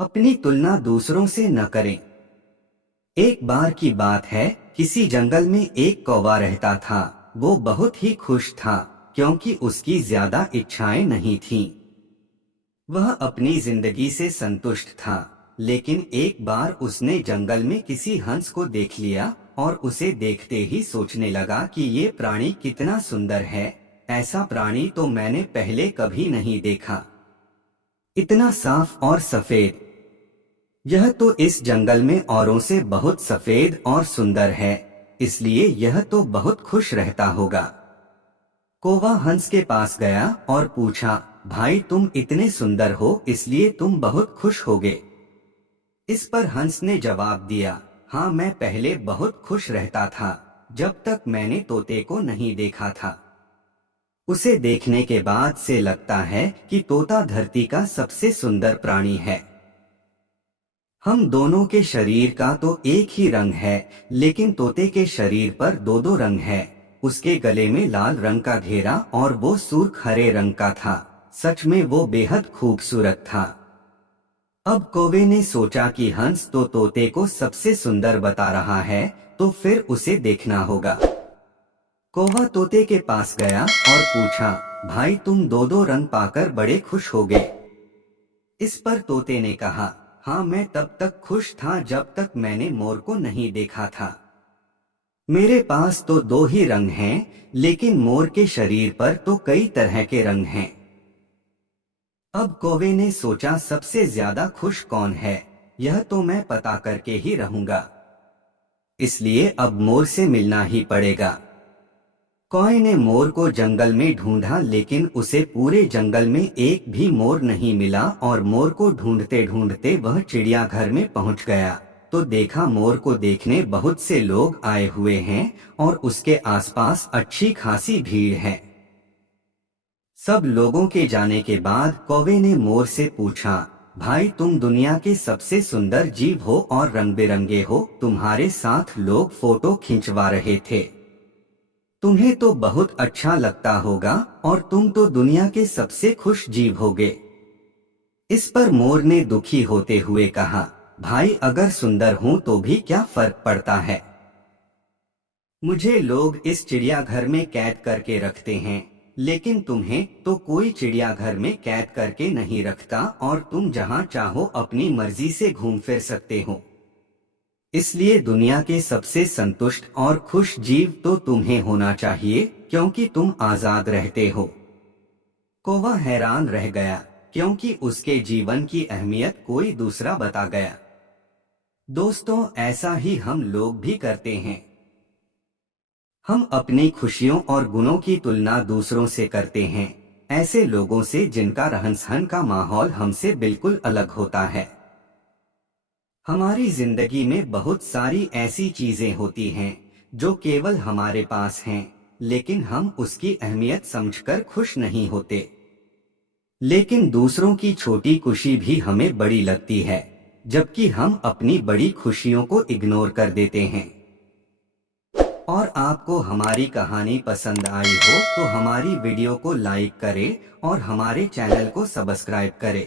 अपनी तुलना दूसरों से न करें। एक बार की बात है, किसी जंगल में एक कौवा रहता था। वो बहुत ही खुश था क्योंकि उसकी ज्यादा इच्छाएं नहीं थीं। वह अपनी जिंदगी से संतुष्ट था। लेकिन एक बार उसने जंगल में किसी हंस को देख लिया और उसे देखते ही सोचने लगा कि ये प्राणी कितना सुंदर है। ऐसा प्राणी तो मैंने पहले कभी नहीं देखा। इतना साफ और सफेद। यह तो इस जंगल में औरों से बहुत सफेद और सुंदर है, इसलिए यह तो बहुत खुश रहता होगा। कौवा हंस के पास गया और पूछा, भाई तुम इतने सुंदर हो इसलिए तुम बहुत खुश होगे। इस पर हंस ने जवाब दिया, हाँ मैं पहले बहुत खुश रहता था, जब तक मैंने तोते को नहीं देखा था। उसे देखने के बाद से लगता है कि तोता धरती का सबसे सुंदर प्राणी है। हम दोनों के शरीर का तो एक ही रंग है, लेकिन तोते के शरीर पर दो दो रंग है। उसके गले में लाल रंग का घेरा और वो सुर्ख हरे रंग का था। सच में वो बेहद खूबसूरत था। अब कौवे ने सोचा कि हंस तो तोते को सबसे सुंदर बता रहा है, तो फिर उसे देखना होगा। कौवा तोते के पास गया और पूछा, भाई तुम दो दो रंग पाकर बड़े खुश होगे। इस पर तोते ने कहा, हाँ मैं तब तक खुश था जब तक मैंने मोर को नहीं देखा था। मेरे पास तो दो ही रंग हैं, लेकिन मोर के शरीर पर तो कई तरह के रंग हैं। अब कौवे ने सोचा सबसे ज्यादा खुश कौन है, यह तो मैं पता करके ही रहूंगा। इसलिए अब मोर से मिलना ही पड़ेगा। कौवे ने मोर को जंगल में ढूंढा, लेकिन उसे पूरे जंगल में एक भी मोर नहीं मिला और मोर को ढूंढते ढूंढते वह चिड़ियाघर में पहुंच गया। तो देखा मोर को देखने बहुत से लोग आए हुए हैं और उसके आसपास अच्छी खासी भीड़ है। सब लोगों के जाने के बाद कौवे ने मोर से पूछा, भाई तुम दुनिया के सबसे सुंदर जीव हो और रंग बिरंगे हो, तुम्हारे साथ लोग फोटो खिंचवा रहे थे। तुम्हें तो बहुत अच्छा लगता होगा और तुम तो दुनिया के सबसे खुश जीव होगे। इस पर मोर ने दुखी होते हुए कहा, भाई अगर सुंदर हूं तो भी क्या फर्क पड़ता है। मुझे लोग इस चिड़ियाघर में कैद करके रखते हैं, लेकिन तुम्हें तो कोई चिड़ियाघर में कैद करके नहीं रखता और तुम जहां चाहो अपनी मर्जी से घूम फिर सकते हो। इसलिए दुनिया के सबसे संतुष्ट और खुश जीव तो तुम्हें होना चाहिए, क्योंकि तुम आजाद रहते हो। कौवा हैरान रह गया, क्योंकि उसके जीवन की अहमियत कोई दूसरा बता गया। दोस्तों, ऐसा ही हम लोग भी करते हैं। हम अपनी खुशियों और गुणों की तुलना दूसरों से करते हैं, ऐसे लोगों से जिनका रहन सहन का माहौल हमसे बिल्कुल अलग होता है। हमारी जिंदगी में बहुत सारी ऐसी चीजें होती हैं जो केवल हमारे पास हैं, लेकिन हम उसकी अहमियत समझकर खुश नहीं होते। लेकिन दूसरों की छोटी खुशी भी हमें बड़ी लगती है, जबकि हम अपनी बड़ी खुशियों को इग्नोर कर देते हैं। और आपको हमारी कहानी पसंद आई हो तो हमारी वीडियो को लाइक करें और हमारे चैनल को सब्सक्राइब करें।